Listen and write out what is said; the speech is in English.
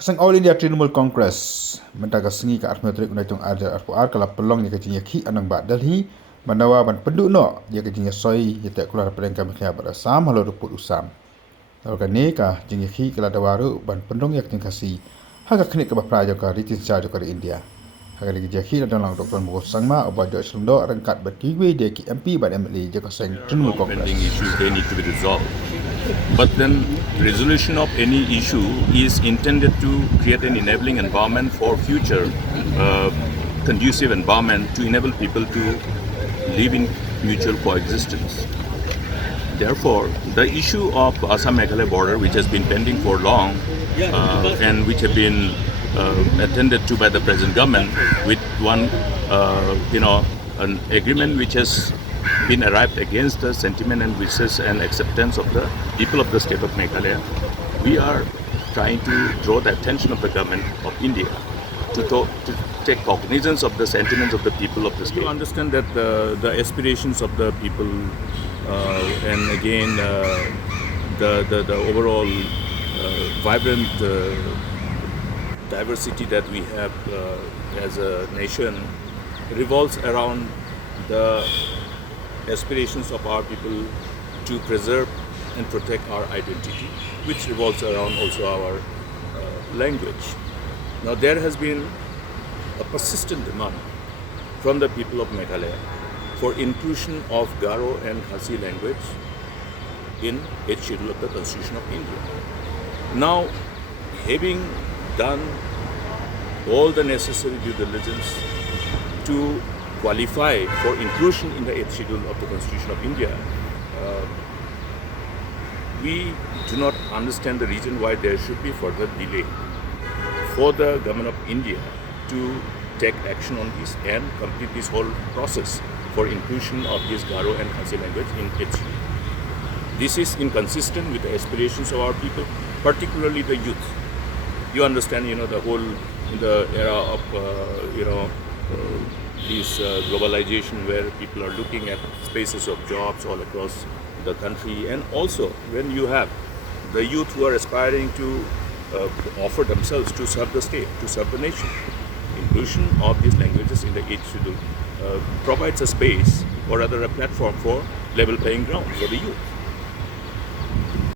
Kasang All India Trinamool Congress mentaga sengi ka armetric unaitung ajar arpu kala pelong ni kajinya ki anang ba Delhi manawa ban pynduh no dia kajinya soi yete keluar perengka mekya pada sam halo ruput usam. Lalu ni ka jinya ki kala dawaru ban pynrung Ktien Khasi haga kini ka praja ka ritin sa ka India. Haga ni kajinya ki dalang Dr. Mukul sangma oba jo slundo rengkat berkiwi dia ki MP ban MLA je kasang Trinamool Congress. Pending issues, they need to be resolved. But then resolution of any issue is intended to create an enabling environment for future conducive environment to enable people to live in mutual coexistence. Therefore, the issue of Assam-Meghalaya border, which has been pending for long and which have been attended to by the present government with one, an agreement which has been arrived against the sentiment and wishes and acceptance of the people of the state of Meghalaya. We are trying to draw the attention of the government of India to take cognizance of the sentiments of the people of the state. To understand that the aspirations of the people and again the overall vibrant diversity that we have as a nation revolves around the aspirations of our people to preserve and protect our identity, which revolves around also our language. Now there has been a persistent demand from the people of Meghalaya for inclusion of Garo and Khasi language in 8th schedule of the Constitution of India. Now, having done all the necessary due diligence to qualify for inclusion in the 8th schedule of the Constitution of India, we do not understand the reason why there should be further delay for the government of India to take action on this and complete this whole process for inclusion of this Garo and Khasi language in 8th schedule. This is inconsistent with the aspirations of our people, particularly the youth. You understand, the whole in the era of, this globalization where people are looking at spaces of jobs all across the country, and also when you have the youth who are aspiring to offer themselves to serve the state, to serve the nation. Inclusion of these languages in the 8th schedule provides a space or rather a platform for level playing ground for the youth.